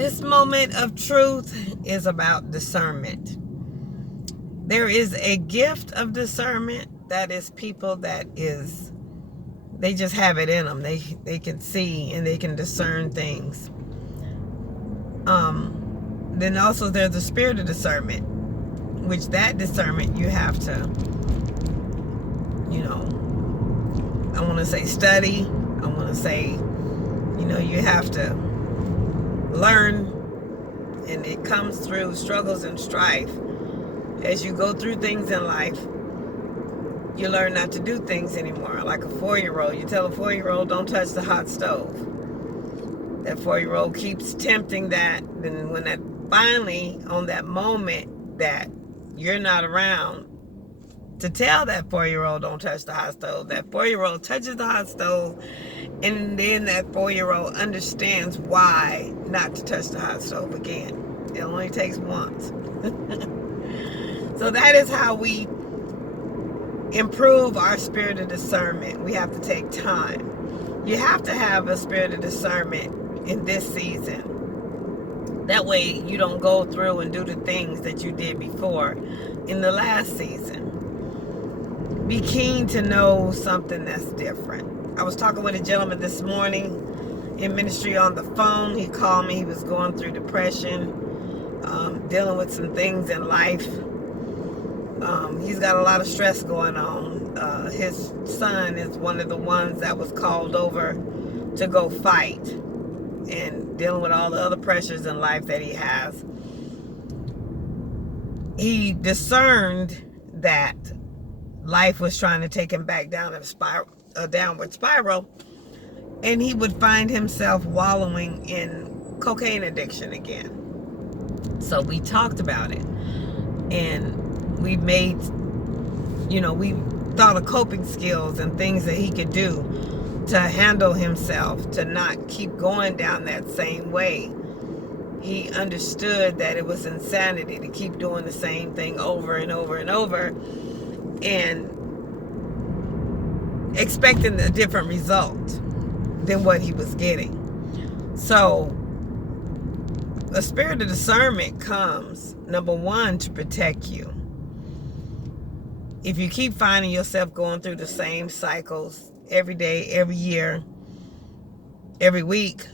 This moment of truth is about discernment. There is a gift of discernment that is people that is, they just have it in them. They can see and they can discern things. Then also there's the spirit of discernment, which that discernment you have to, I want to say study. I want to say, you have to learn, and it comes through struggles and strife. As you go through things in life, you learn not to do things anymore. Like a 4-year-old, you tell a 4-year-old, don't touch the hot stove. That 4-year-old keeps tempting that. Then when that finally, on that moment that you're not around to tell that 4-year-old don't touch the hot stove, that 4-year-old touches the hot stove, and then that 4-year-old understands why not to touch the hot stove again. It only takes once. So that is how we improve our spirit of discernment. We have to take time. You have to have a spirit of discernment in this season. That way you don't go through and do the things that you did before in the last season. Be keen to know something that's different. I was talking with a gentleman this morning in ministry on the phone. He called me. He was going through depression, dealing with some things in life. He's got a lot of stress going on. His son is one of the ones that was called over to go fight, and dealing with all the other pressures in life that he has. He discerned that life was trying to take him back down a downward spiral, and he would find himself wallowing in cocaine addiction again. So we talked about it, and we made, we thought of coping skills and things that he could do to handle himself, to not keep going down that same way. He understood that it was insanity to keep doing the same thing over and over and over and expecting a different result than what he was getting. So a spirit of discernment comes, number one, to protect you. If you keep finding yourself going through the same cycles every day, every year, every week,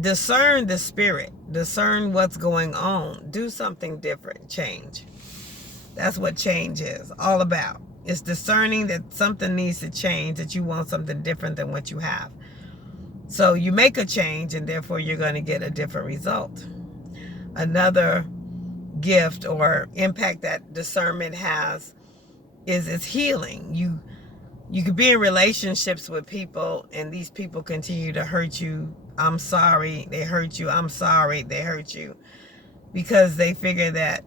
discern the spirit. Discern what's going on. Do something different. Change. That's what change is all about. It's discerning that something needs to change, that you want something different than what you have. So you make a change, and therefore you're going to get a different result. Another gift or impact that discernment has is its healing. You could be in relationships with people, and these people continue to hurt you. I'm sorry, they hurt you. I'm sorry, they hurt you. Because they figure that,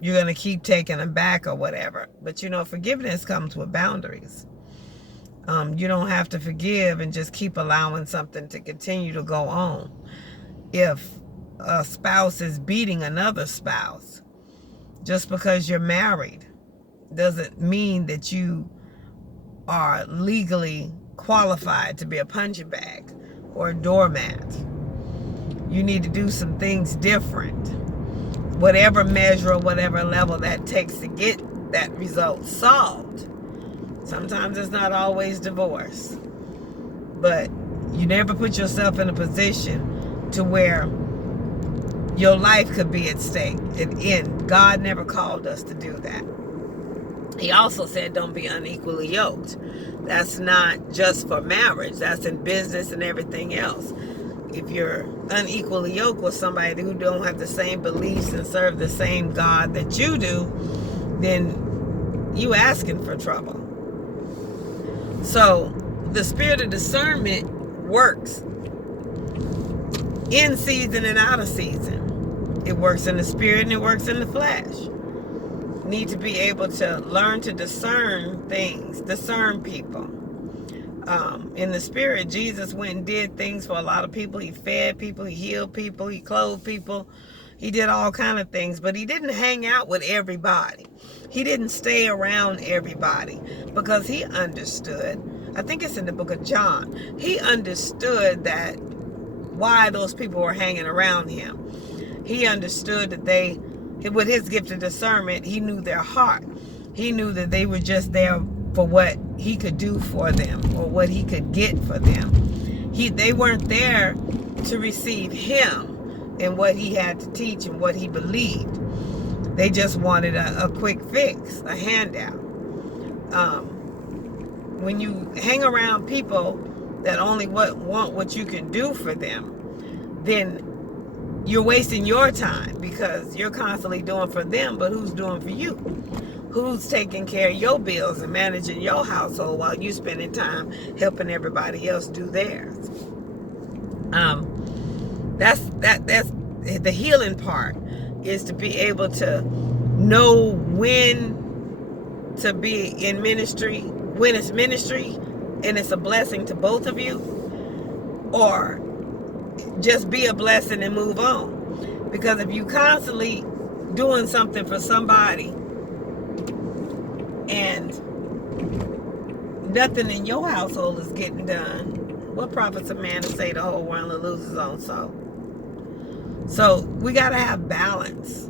you're going to keep taking them back or whatever. But, forgiveness comes with boundaries. You don't have to forgive and just keep allowing something to continue to go on. If a spouse is beating another spouse, just because you're married doesn't mean that you are legally qualified to be a punching bag or a doormat. You need to do some things different. Whatever measure or whatever level that takes to get that result solved. Sometimes it's not always divorce. But you never put yourself in a position to where your life could be at stake and end. God never called us to do that. He also said don't be unequally yoked. That's not just for marriage. That's in business and everything else. If you're unequally yoked with somebody who don't have the same beliefs and serve the same God that you do, then you asking for trouble. So the spirit of discernment works in season and out of season. It works in the spirit and it works in the flesh. You need to be able to learn to discern things, discern people. In the spirit, Jesus went and did things for a lot of people. He fed people, he healed people, he clothed people. He did all kind of things, but he didn't hang out with everybody. He didn't stay around everybody because he understood. I think it's in the book of John. He understood that why those people were hanging around him. He understood that with his gift of discernment, he knew their heart. He knew that they were just there for what he could do for them or what he could get for them. They weren't there to receive him and what he had to teach and what he believed. They just wanted a quick fix, a handout. When you hang around people that only want what you can do for them, then you're wasting your time, because you're constantly doing for them, but who's doing for you? Who's taking care of your bills and managing your household while you spending time helping everybody else do theirs? That's the healing part, is to be able to know when to be in ministry, when it's ministry and it's a blessing to both of you, or just be a blessing and move on. Because if you constantly doing something for somebody and nothing in your household is getting done, what profits a man to say the whole world and lose his own soul? So we got to have balance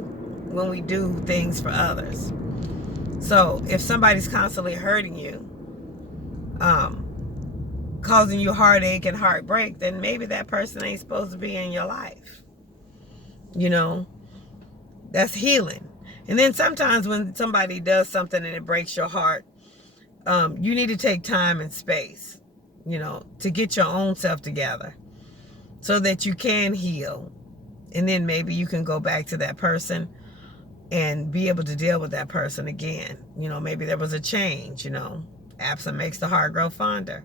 when we do things for others. So if somebody's constantly hurting you, causing you heartache and heartbreak, then maybe that person ain't supposed to be in your life. You know, that's healing. And then sometimes when somebody does something and it breaks your heart, you need to take time and space, you know, to get your own self together so that you can heal. And then maybe you can go back to that person and be able to deal with that person again. You know, maybe there was a change, you know. Absent makes the heart grow fonder.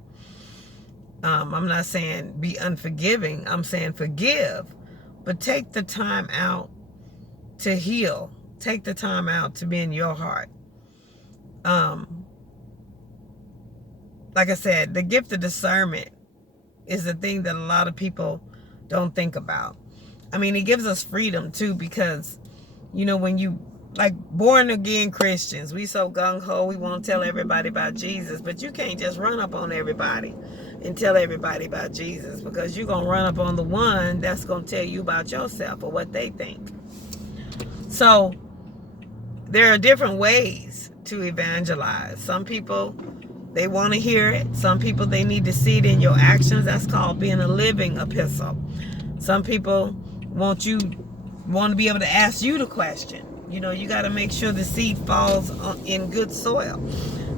I'm not saying be unforgiving. I'm saying forgive. But take the time out to heal. Take the time out to be in your heart. Like I said, the gift of discernment is the thing that a lot of people don't think about. I mean, it gives us freedom too, because, you know, when you, like born again Christians, we so gung-ho, we want to tell everybody about Jesus, but you can't just run up on everybody and tell everybody about Jesus, because you're going to run up on the one that's going to tell you about yourself or what they think. So there are different ways to evangelize. Some people, they want to hear it. Some people, they need to see it in your actions. That's called being a living epistle. Some people want to be able to ask you the question. You know, you got to make sure the seed falls in good soil,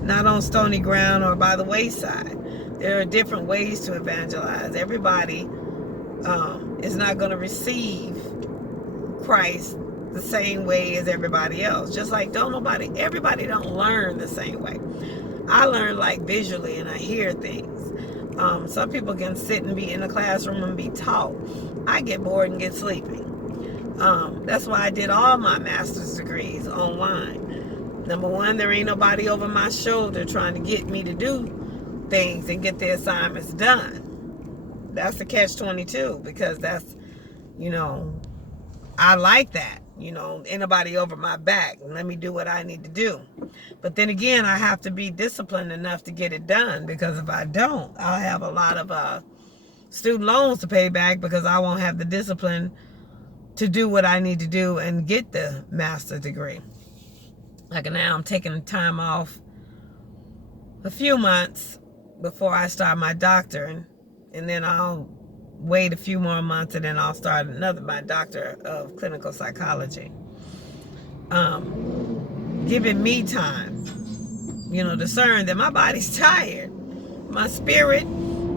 not on stony ground or by the wayside. There are different ways to evangelize. Everybody is not going to receive Christ the same way as everybody else. Just like everybody don't learn the same way. I learn like visually and I hear things. Some people can sit and be in a classroom and be taught. I get bored and get sleepy. That's why I did all my master's degrees online. Number one, there ain't nobody over my shoulder trying to get me to do things and get the assignments done. That's the catch-22, because that's, you know, I like that. You know, ain't nobody over my back. Let me do what I need to do. But then again, I have to be disciplined enough to get it done, because if I don't, I'll have a lot of student loans to pay back, because I won't have the discipline to do what I need to do and get the master's degree. Like now, I'm taking time off a few months before I start my doctorate, and then I'll wait a few more months, and then I'll start my doctor of clinical psychology. Giving me time, you know, discern that my body's tired. My spirit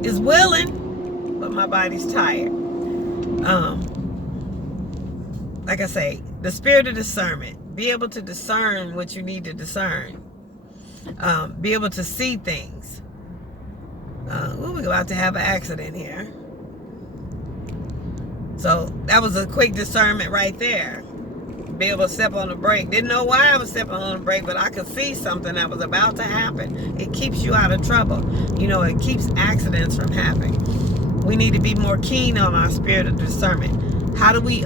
is willing, but my body's tired. Like I say, the spirit of discernment. Be able to discern what you need to discern. Be able to see things. We're about to have an accident here. So that was a quick discernment right there. Be able to step on the brake. Didn't know why I was stepping on the brake, but I could see something that was about to happen. It keeps you out of trouble. You know, it keeps accidents from happening. We need to be more keen on our spirit of discernment. How do we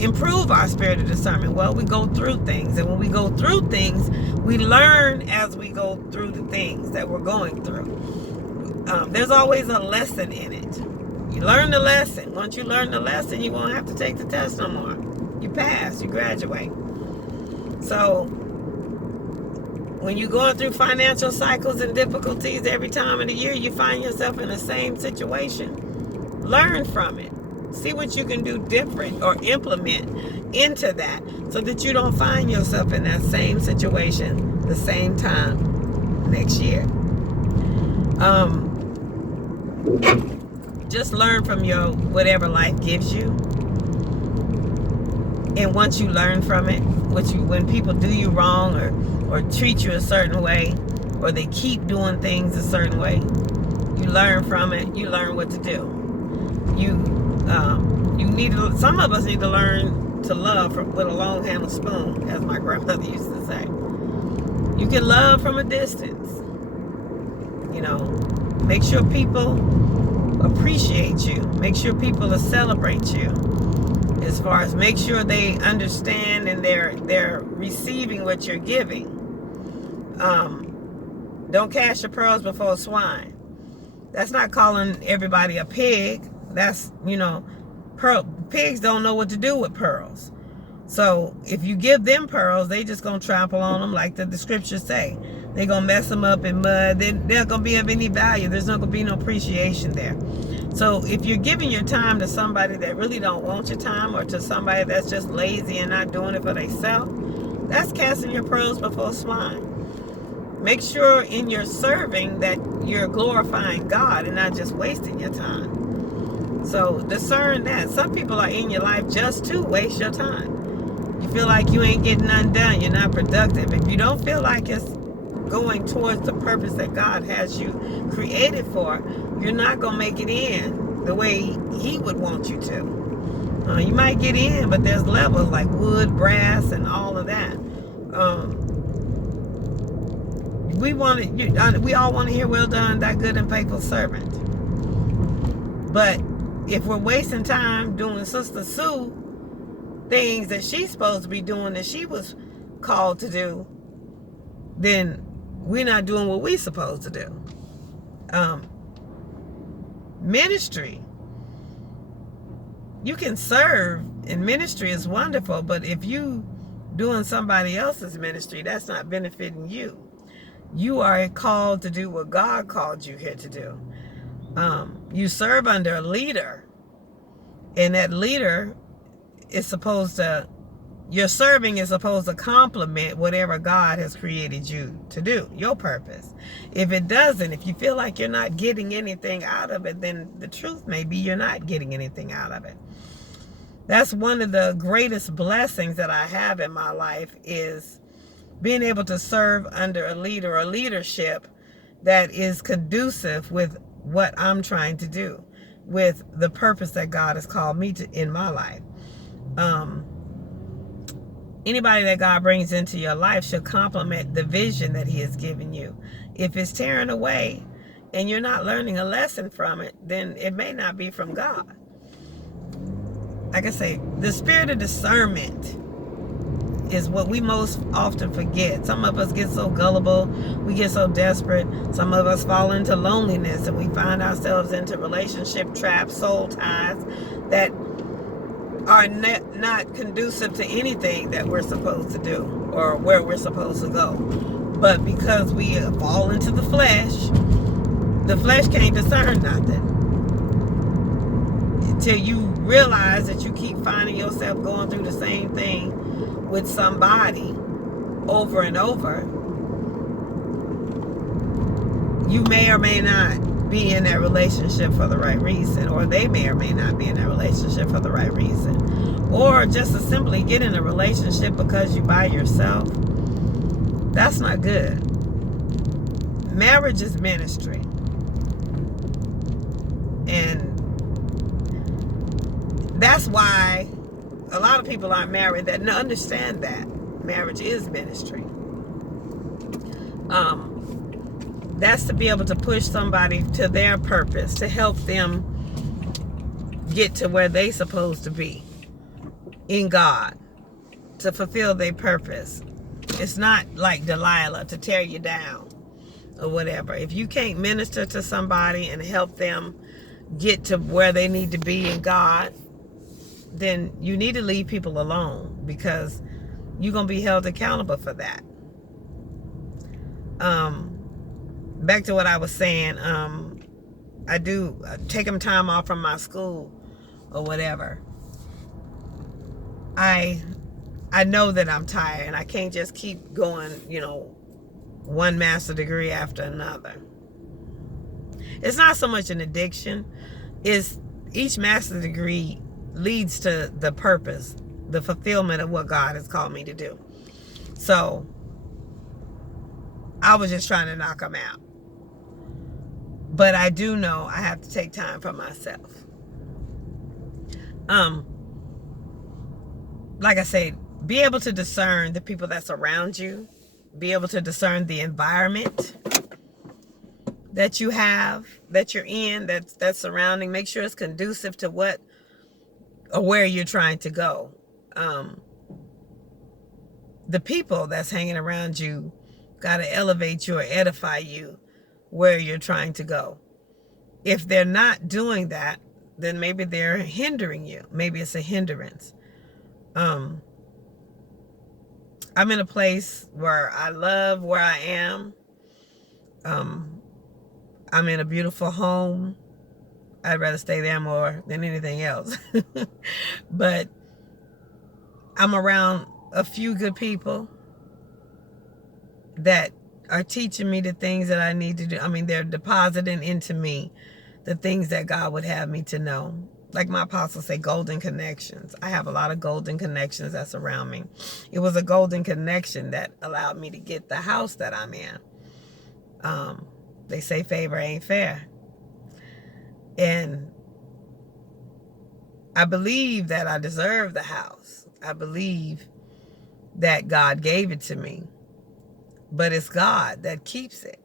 improve our spirit of discernment? Well, we go through things, and when we go through things, we learn as we go through the things that we're going through. There's always a lesson in it. You learn the lesson. Once you learn the lesson, you won't have to take the test no more. You pass, you graduate. So when you're going through financial cycles and difficulties every time of the year, you find yourself in the same situation. Learn from it. See what you can do different or implement into that so that you don't find yourself in that same situation the same time next year. Just learn from your whatever life gives you. And once you learn from it, when people do you wrong or treat you a certain way, or they keep doing things a certain way, you learn from it. You learn what to do. Some of us need to learn to love with a long handled spoon, as my grandmother used to say. You can love from a distance. Make sure people appreciate you. Make sure people will celebrate you. As far as make sure they understand and they're receiving what you're giving. Don't cast your pearls before swine. That's not calling everybody a pig. That's, pigs don't know what to do with pearls. So if you give them pearls, they just gonna trample on them like the scriptures say. They're gonna mess them up in mud. They're not gonna be of any value. There's not gonna be no appreciation there. So if you're giving your time to somebody that really don't want your time, or to somebody that's just lazy and not doing it for themselves, that's casting your pearls before swine. Make sure in your serving that you're glorifying God and not just wasting your time. So discern that. Some people are in your life just to waste your time. You feel like you ain't getting nothing done. You're not productive. If you don't feel like it's going towards the purpose that God has you created for, you're not going to make it in the way He would want you to. You might get in, but there's levels like wood, brass, and all of that. We all want to hear, "Well done, thy good and faithful servant." But if we're wasting time doing Sister Sue things that she's supposed to be doing, that she was called to do, then we're not doing what we're supposed to do. Ministry. You can serve, and ministry is wonderful, but if you doing somebody else's ministry, that's not benefiting you. You are called to do what God called you here to do. You serve under a leader, and that leader is supposed to, your serving is supposed to complement whatever God has created you to do, your purpose. If it doesn't, if you feel like you're not getting anything out of it, then the truth may be you're not getting anything out of it. That's one of the greatest blessings that I have in my life, is being able to serve under a leader or leadership that is conducive with what I'm trying to do, with the purpose that God has called me to in my life. Anybody that God brings into your life should complement the vision that He has given you. If it's tearing away and you're not learning a lesson from it, then it may not be from God. Like I say, the spirit of discernment is what we most often forget. Some of us get so gullible, we get so desperate. Some of us fall into loneliness, and we find ourselves into relationship traps, soul ties that are not conducive to anything that we're supposed to do or where we're supposed to go. But because we fall into the flesh can't discern nothing until you realize that you keep finding yourself going through the same thing with somebody over and over. You may or may not be in that relationship for the right reason, or they may or may not be in that relationship for the right reason, or just to simply get in a relationship because you're by yourself. That's not good. Marriage is ministry, and that's why a lot of people aren't married that understand that marriage is ministry. That's to be able to push somebody to their purpose, to help them get to where they're supposed to be in God, to fulfill their purpose. It's not like Delilah to tear you down or whatever. If you can't minister to somebody and help them get to where they need to be in God, then you need to leave people alone, because you're going to be held accountable for that. Back to what I was saying, I do take them time off from my school or whatever. I know that I'm tired, and I can't just keep going, one master degree after another. It's not so much an addiction. It's each master degree leads to the purpose, the fulfillment of what God has called me to do. So I was just trying to knock them out. But I do know I have to take time for myself. Like I said, be able to discern the people that's around you. Be able to discern the environment that you have, that you're in, that's surrounding. Make sure it's conducive to what or where you're trying to go. The people that's hanging around you got to elevate you or edify you where you're trying to go. If they're not doing that, then maybe they're hindering you. Maybe it's a hindrance. I'm in a place where I love where I am. I'm in a beautiful home. I'd rather stay there more than anything else. But I'm around a few good people that are teaching me the things that I need to do. I mean, they're depositing into me the things that God would have me to know. Like my apostles say, golden connections. I have a lot of golden connections that's around me. It was a golden connection that allowed me to get the house that I'm in. They say favor ain't fair. And I believe that I deserve the house. I believe that God gave it to me. But it's God that keeps it,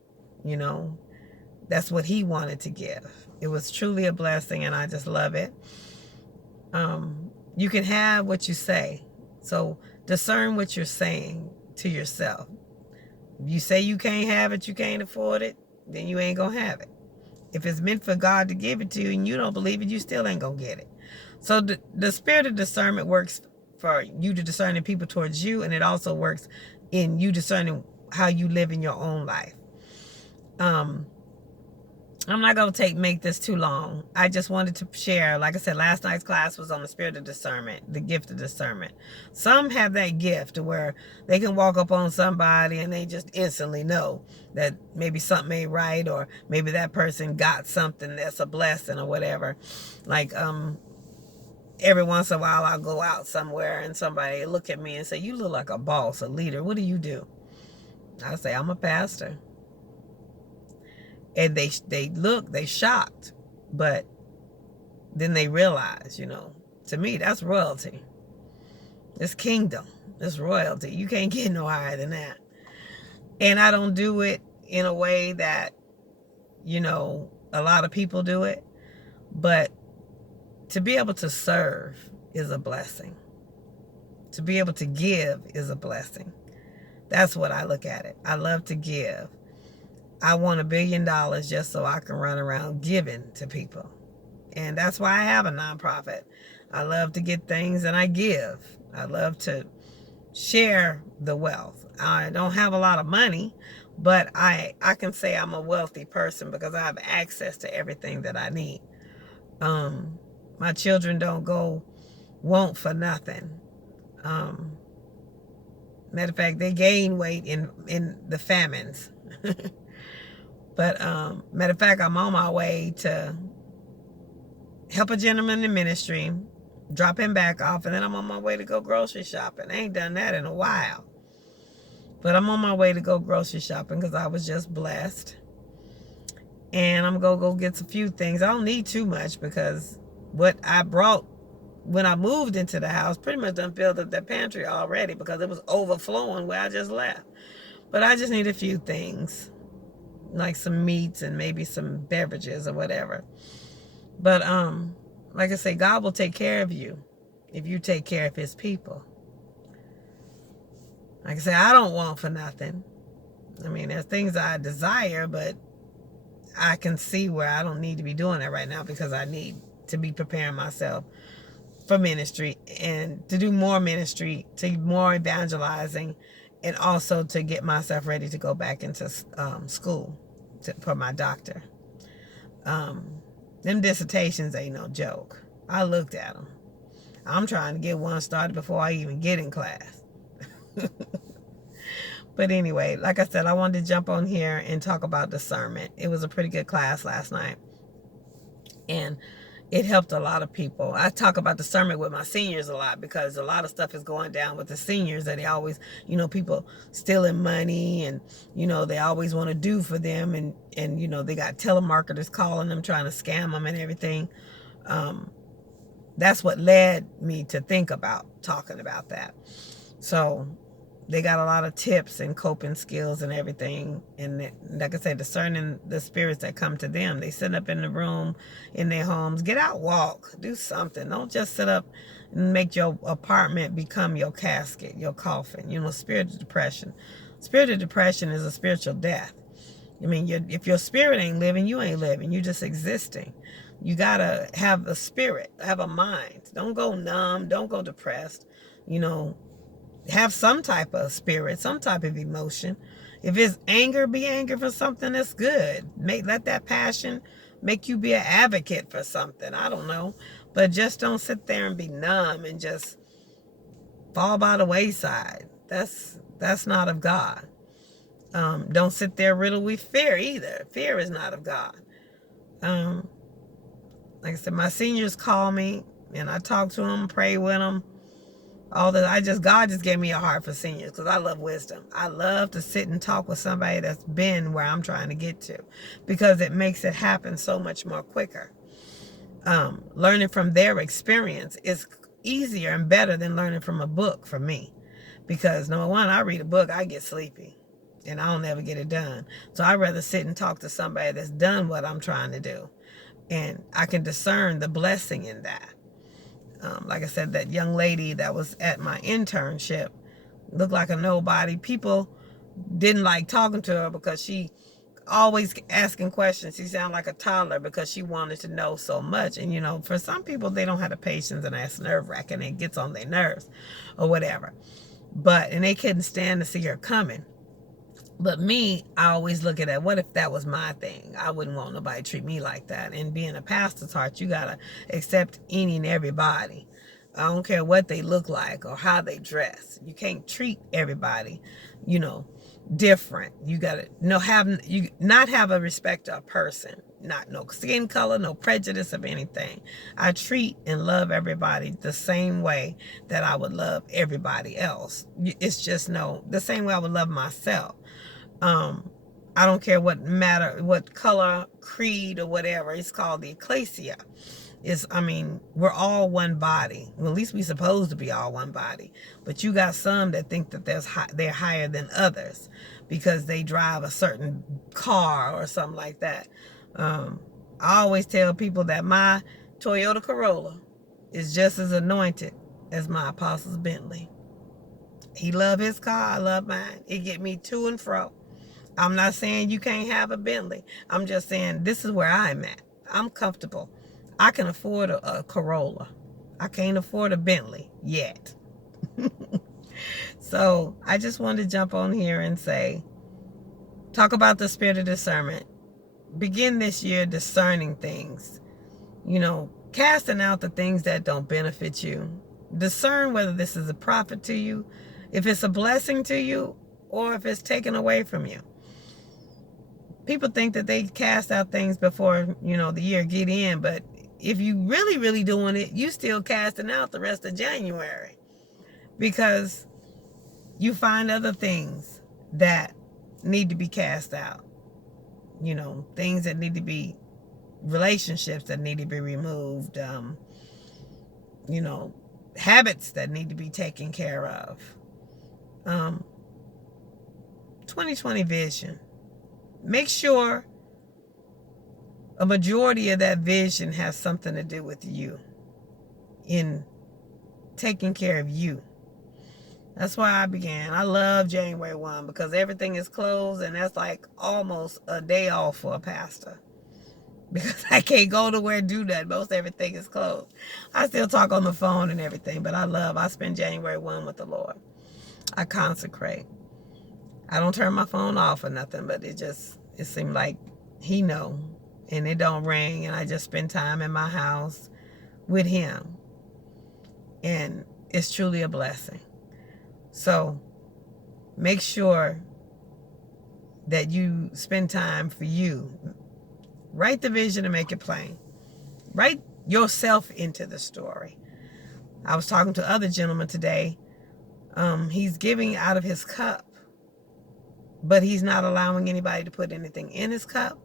That's what he wanted to give. It was truly a blessing, and I just love it. You can have what you say. So discern what you're saying to yourself. If you say you can't have it, you can't afford it, then you ain't going to have it. If it's meant for God to give it to you and you don't believe it, you still ain't going to get it. So the spirit of discernment works for you to discern the people towards you, and it also works in you discerning how you live in your own life. I'm not going to make this too long. I just wanted to share, like I said, last night's class was on the spirit of discernment, the gift of discernment. Some have that gift where they can walk up on somebody and they just instantly know that maybe something ain't right, or maybe that person got something that's a blessing or whatever. Like, every once in a while I'll go out somewhere and somebody look at me and say, "You look like a boss, a leader. What do you do?" I say, "I'm a pastor." And they shocked, but then they realize, to me, that's royalty. It's kingdom. It's royalty. You can't get no higher than that. And I don't do it in a way that, a lot of people do it. But to be able to serve is a blessing. To be able to give is a blessing. That's what I look at it. I love to give. I want $1 billion just so I can run around giving to people. And that's why I have a nonprofit. I love to get things and I give. I love to share the wealth. I don't have a lot of money, but I can say I'm a wealthy person because I have access to everything that I need. My children don't go want for nothing. Matter of fact, they gain weight in the famines. But matter of fact, I'm on my way to help a gentleman in ministry, drop him back off, and then I'm on my way to go grocery shopping. I ain't done that in a while. But I'm on my way to go grocery shopping because I was just blessed. And I'm going to go get a few things. I don't need too much because what I brought when I moved into the house pretty much done filled up the pantry already because it was overflowing where I just left. But I just need a few things, like some meats and maybe some beverages or whatever. But like I say, God will take care of you if you take care of his people. Like I say, I don't want for nothing. I mean, there's things I desire, but I can see where I don't need to be doing that right now, because I need to be preparing myself for ministry, and to do more ministry, to more evangelizing, and also to get myself ready to go back into school for my doctor. Them dissertations ain't no joke. I looked at them. I'm trying to get one started before I even get in class. But anyway, like I said, I wanted to jump on here and talk about discernment. It was a pretty good class last night, and it helped a lot of people. I talk about discernment with my seniors a lot, because a lot of stuff is going down with the seniors that they always, people stealing money, and, they always want to do for them. And they got telemarketers calling them, trying to scam them and everything. That's what led me to think about talking about that. So they got a lot of tips and coping skills and everything. And like I said, discerning the spirits that come to them. They sit up in the room, in their homes. Get out, walk, do something. Don't just sit up and make your apartment become your casket, your coffin. Spirit of depression. Spirit of depression is a spiritual death. I mean, if your spirit ain't living, you ain't living. You just existing. You got to have a spirit, have a mind. Don't go numb. Don't go depressed. Have some type of spirit, some type of emotion. If it's anger, be angry for something that's good. Let that passion make you be an advocate for something. I don't know. But just don't sit there and be numb and just fall by the wayside. That's not of God. Don't sit there riddled with fear either. Fear is not of God. Like I said, my seniors call me, and I talk to them, pray with them. God just gave me a heart for seniors, because I love wisdom. I love to sit and talk with somebody that's been where I'm trying to get to, because it makes it happen so much more quicker. Learning from their experience is easier and better than learning from a book for me, because number one, I read a book, I get sleepy, and I'll never get it done. So I'd rather sit and talk to somebody that's done what I'm trying to do, and I can discern the blessing in that. Like I said, that young lady that was at my internship looked like a nobody. People didn't like talking to her because she always asking questions. She sounded like a toddler because she wanted to know so much. And, for some people, they don't have the patience, and that's nerve-wracking. It gets on their nerves or whatever. And they couldn't stand to see her coming. But me, I always look at it, what if that was my thing? I wouldn't want nobody to treat me like that. And being a pastor's heart, you got to accept any and everybody. I don't care what they look like or how they dress. You can't treat everybody, different. You got to not have a respect of a person. No skin color, no prejudice of anything. I treat and love everybody the same way that I would love everybody else. It's just the same way I would love myself. I don't care what color, creed, or whatever. It's called the ecclesia. We're all one body. Well, at least we're supposed to be all one body. But you got some that think that they're higher than others because they drive a certain car or something like that. I always tell people that my Toyota Corolla is just as anointed as my Apostle's Bentley. He love his car, I love mine. It get me to and fro. I'm not saying you can't have a Bentley. I'm just saying this is where I'm at. I'm comfortable. I can afford a Corolla. I can't afford a Bentley yet. So I just wanted to jump on here and talk about the spirit of discernment. Begin this year discerning things. Casting out the things that don't benefit you. Discern whether this is a profit to you, if it's a blessing to you, or if it's taken away from you. People think that they cast out things before, the year get in, but if you really, really doing it, you still casting out the rest of January, because you find other things that need to be cast out. Things that need to be, relationships that need to be removed, habits that need to be taken care of. 2020 vision. Make sure a majority of that vision has something to do with you, in taking care of you. That's why I began. I love January 1 because everything is closed, and that's like almost a day off for a pastor. Because I can't go nowhere and do that. Most everything is closed. I still talk on the phone and everything, but I spend January 1 with the Lord. I consecrate. I don't turn my phone off or nothing, but it seemed like he know, and it don't ring, and I just spend time in my house with him, and it's truly a blessing. So make sure that you spend time for you. Write the vision and make it plain. Write yourself into the story. I was talking to other gentlemen today. He's giving out of his cup, but he's not allowing anybody to put anything in his cup.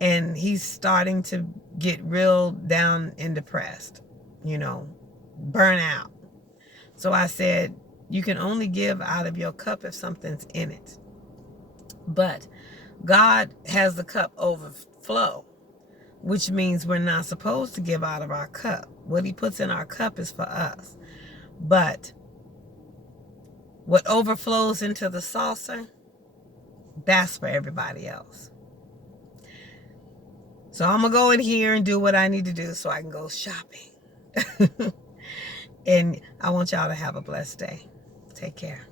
And he's starting to get real down and depressed, burn out. So I said, you can only give out of your cup if something's in it. But God has the cup overflow, which means we're not supposed to give out of our cup. What he puts in our cup is for us. But what overflows into the saucer, that's for everybody else. So I'm going to go in here and do what I need to do so I can go shopping. And I want y'all to have a blessed day. Take care.